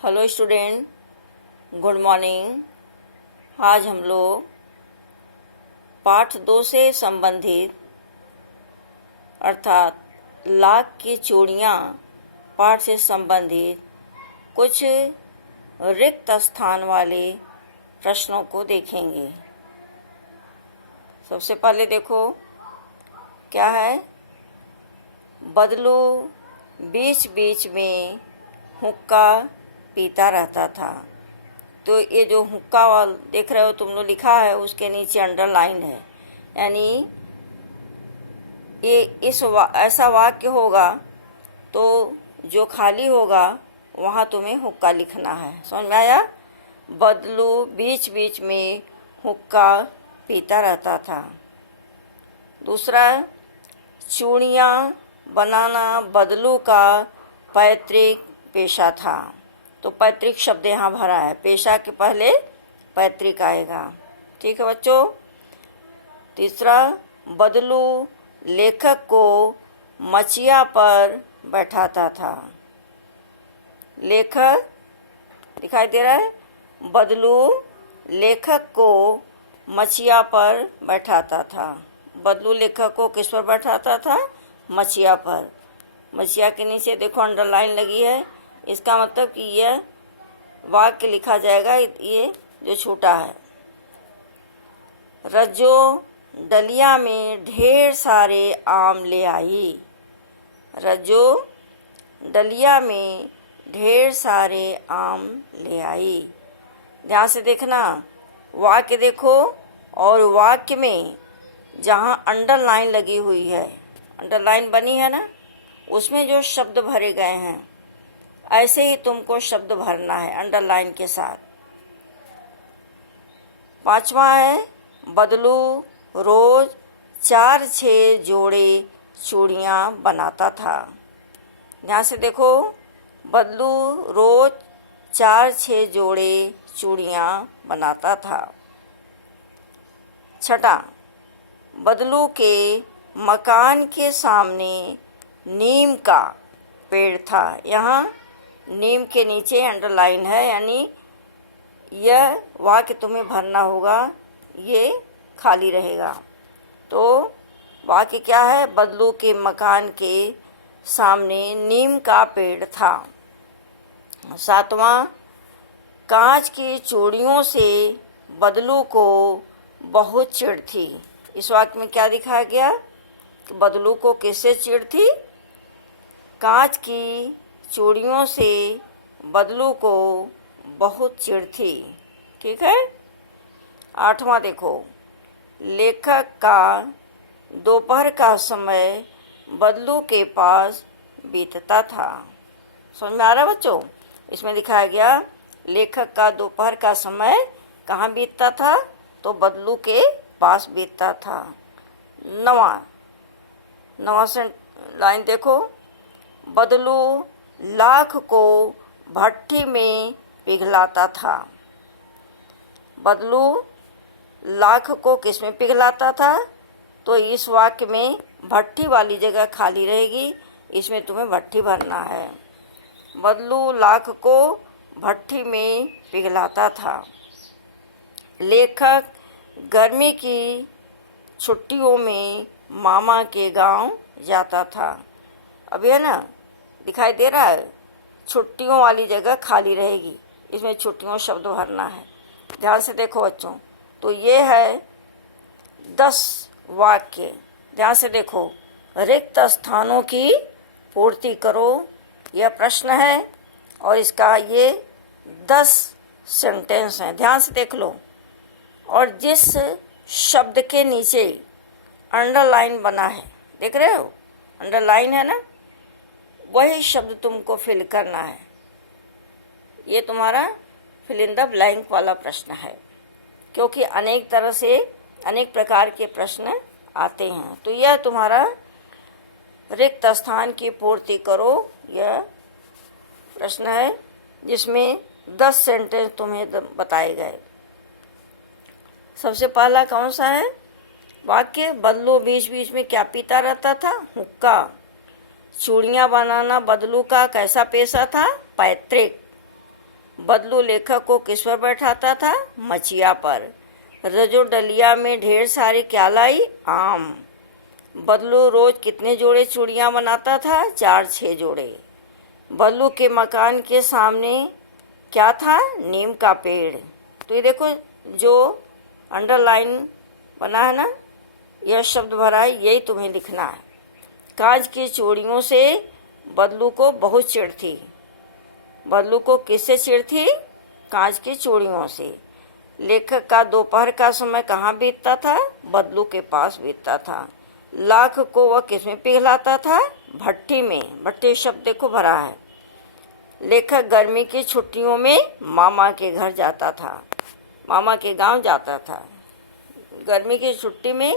Hello student, good morning. आज हम लोग पाठ 2 से संबंधित अर्थात लाख की चूड़ियाँ पाठ से संबंधित कुछ रिक्त स्थान वाले प्रश्नों को देखेंगे। सबसे पहले देखो क्या है। बदलू बीच बीच में हुक्का पीता रहता था। तो ये जो हुक्का वाल देख रहे हो तुम लोग, लिखा है उसके नीचे अंडरलाइन है, यानी ये ऐसा वाक्य होगा तो जो खाली होगा वहाँ तुम्हें हुक्का लिखना है। समझ में आया? बदलू बीच बीच में हुक्का पीता रहता था। दूसरा, चूड़ियाँ बनाना बदलू का पैतृक पेशा था। तो पैतृक शब्द यहाँ भरा है, पेशा के पहले पैतृक आएगा। ठीक है बच्चों। तीसरा, बदलू लेखक को मचिया पर बैठाता था। लेखक दिखाई दे रहा है। बदलू लेखक को मचिया पर बैठाता था। बदलू लेखक को किस पर बैठाता था? मचिया पर। मचिया के नीचे देखो अंडरलाइन लगी है। इसका मतलब कि यह वाक्य लिखा जाएगा, ये जो छूटा है। रज्जो डलिया में ढेर सारे आम ले आई। रज्जो डलिया में ढेर सारे आम ले आई। ध्यान से देखना, वाक्य देखो और वाक्य में जहाँ अंडरलाइन लगी हुई है, अंडरलाइन बनी है ना, उसमें जो शब्द भरे गए हैं ऐसे ही तुमको शब्द भरना है अंडरलाइन के साथ। पांचवा है, बदलू रोज 4-6 जोड़े चूड़ियाँ बनाता था। ध्यान से देखो, बदलू रोज 4-6 जोड़े चूड़ियाँ बनाता था। छठा, बदलू के मकान के सामने नीम का पेड़ था। यहाँ नीम के नीचे अंडरलाइन है, यानी यह वाक्य तुम्हें भरना होगा, ये खाली रहेगा। तो वाक्य क्या है? बदलू के मकान के सामने नीम का पेड़ था। सातवां, कांच की चूड़ियों से बदलू को बहुत चिढ़ थी। इस वाक्य में क्या दिखाया गया कि बदलू को किससे चिढ़ थी? कांच की चूड़ियों से बदलू को बहुत चिढ़ थी। ठीक है। आठवां देखो, लेखक का दोपहर का समय बदलू के पास बीतता था। समझ में आ रहा है बच्चों? इसमें दिखाया गया लेखक का दोपहर का समय कहाँ बीतता था? तो बदलू के पास बीतता था। नवा से लाइन देखो, बदलू लाख को भट्ठी में पिघलाता था। बदलू लाख को किस में पिघलाता था? तो इस वाक्य में भट्ठी वाली जगह खाली रहेगी, इसमें तुम्हें भट्ठी भरना है। बदलू लाख को भट्ठी में पिघलाता था। लेखक गर्मी की छुट्टियों में मामा के गांव जाता था। अब है ना, दिखाई दे रहा है, छुट्टियों वाली जगह खाली रहेगी, इसमें छुट्टियों शब्द भरना है। ध्यान से देखो बच्चों, तो ये है 10 वाक्य। ध्यान से देखो, रिक्त स्थानों की पूर्ति करो, यह प्रश्न है और इसका ये 10 सेंटेंस हैं। ध्यान से देख लो, और जिस शब्द के नीचे अंडरलाइन बना है, देख रहे हो अंडरलाइन है ना, वही शब्द तुमको फिल करना है। ये तुम्हारा फिल इन द ब्लैंक वाला प्रश्न है, क्योंकि अनेक तरह से अनेक प्रकार के प्रश्न आते हैं। तो यह तुम्हारा रिक्त स्थान की पूर्ति करो, यह प्रश्न है जिसमें 10 सेंटेंस तुम्हें बताए गए। सबसे पहला कौन सा है वाक्य? बदलू बीच बीच में क्या पीता रहता था? हुक्का। चूड़ियाँ बनाना बदलू का कैसा पेशा था? पैतृक। बदलू लेखक को किस पर बैठाता था? मचिया पर। रजो डलिया में ढेर सारी क्या लाई? आम। बदलू रोज कितने जोड़े चूड़ियाँ बनाता था? 4-6 जोड़े। बदलू के मकान के सामने क्या था? नीम का पेड़। तो ये देखो जो अंडरलाइन बना है ना, यह शब्द भरा है, यही तुम्हें लिखना है। कांच की चूड़ियों से बदलू को बहुत चिढ़ थी। बदलू को किससे चिढ़ थी? कांच की चूड़ियों से। लेखक का दोपहर का समय कहाँ बीतता था? बदलू के पास बीतता था। लाख को वह किसमें पिघलाता था? भट्टी में। भट्टी शब्द देखो भरा है। लेखक गर्मी की छुट्टियों में मामा के घर जाता था, मामा के गांव जाता था। गर्मी की छुट्टी में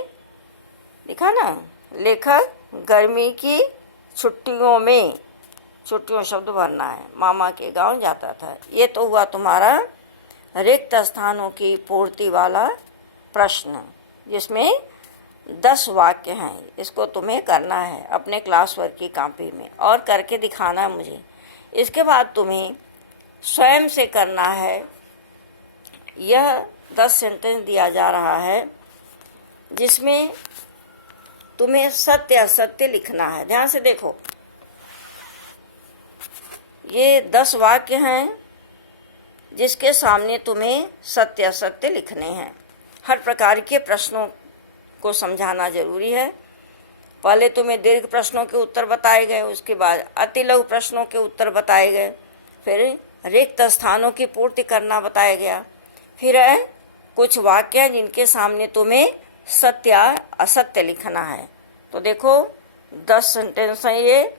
लिखा ना, लेखक गर्मी की छुट्टियों में, छुट्टियों शब्द भरना है, मामा के गांव जाता था। ये तो हुआ तुम्हारा रिक्त स्थानों की पूर्ति वाला प्रश्न, जिसमें 10 वाक्य हैं। इसको तुम्हें करना है अपने क्लास वर्क की कॉपी में और करके दिखाना है मुझे। इसके बाद तुम्हें स्वयं से करना है। यह 10 सेंटेंस दिया जा रहा है जिसमें तुम्हें सत्य असत्य लिखना है। ध्यान से देखो, ये 10 वाक्य हैं जिसके सामने तुम्हें सत्य असत्य लिखने हैं। हर प्रकार के प्रश्नों को समझाना जरूरी है। पहले तुम्हें दीर्घ प्रश्नों के उत्तर बताए गए, उसके बाद अति लघु प्रश्नों के उत्तर बताए गए, फिर रिक्त स्थानों की पूर्ति करना बताया गया, फिर है कुछ वाक्य जिनके सामने तुम्हें सत्य असत्य लिखना है। तो देखो 10 सेंटेंस हैं ये।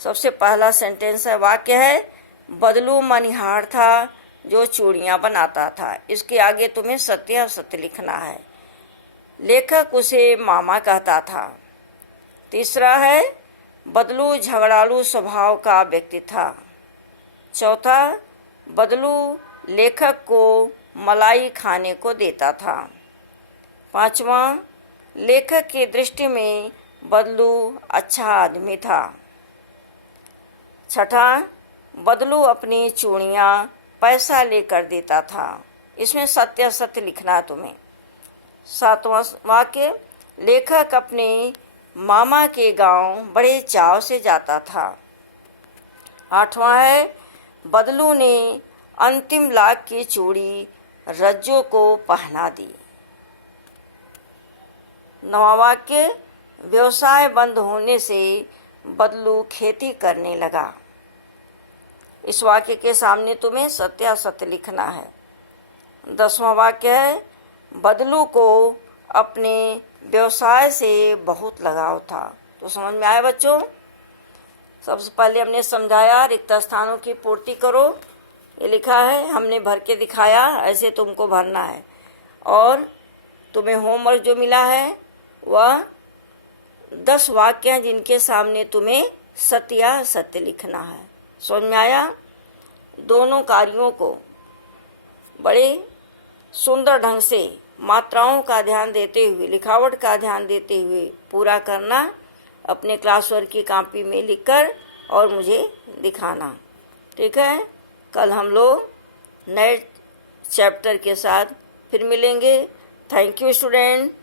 सबसे पहला सेंटेंस है, वाक्य है, बदलू मनिहार था जो चूड़ियाँ बनाता था। इसके आगे तुम्हें सत्य असत्य लिखना है। लेखक उसे मामा कहता था। तीसरा है, बदलू झगड़ालू स्वभाव का व्यक्ति था। चौथा, बदलू लेखक को मलाई खाने को देता था। पांचवा, लेखक की दृष्टि में बदलू अच्छा आदमी था। छठा, बदलू अपनी चूड़ियाँ पैसा लेकर देता था। इसमें सत्य असत्य लिखना है तुम्हें। सातवां वाक्य, लेखक अपने मामा के गांव बड़े चाव से जाता था। आठवां है, बदलू ने अंतिम लाख की चूड़ी रज्जो को पहना दी। नवां वाक्य, व्यवसाय बंद होने से बदलू खेती करने लगा। इस वाक्य के सामने तुम्हें सत्य असत्य लिखना है। 10वां वाक्य है, बदलू को अपने व्यवसाय से बहुत लगाव था। तो समझ में आया बच्चों? सबसे पहले हमने समझाया रिक्त स्थानों की पूर्ति करो, ये लिखा है, हमने भर के दिखाया, ऐसे तुमको भरना है। और तुम्हें होमवर्क जो मिला है वह 10 वाक्य हैं जिनके सामने तुम्हें सत्य या असत्य लिखना है। समझ में आया? दोनों कार्यों को बड़े सुंदर ढंग से मात्राओं का ध्यान देते हुए, लिखावट का ध्यान देते हुए पूरा करना अपने क्लास वर्क की कॉपी में लिखकर और मुझे दिखाना। ठीक है? कल हम लोग नए चैप्टर के साथ फिर मिलेंगे। Thank you student.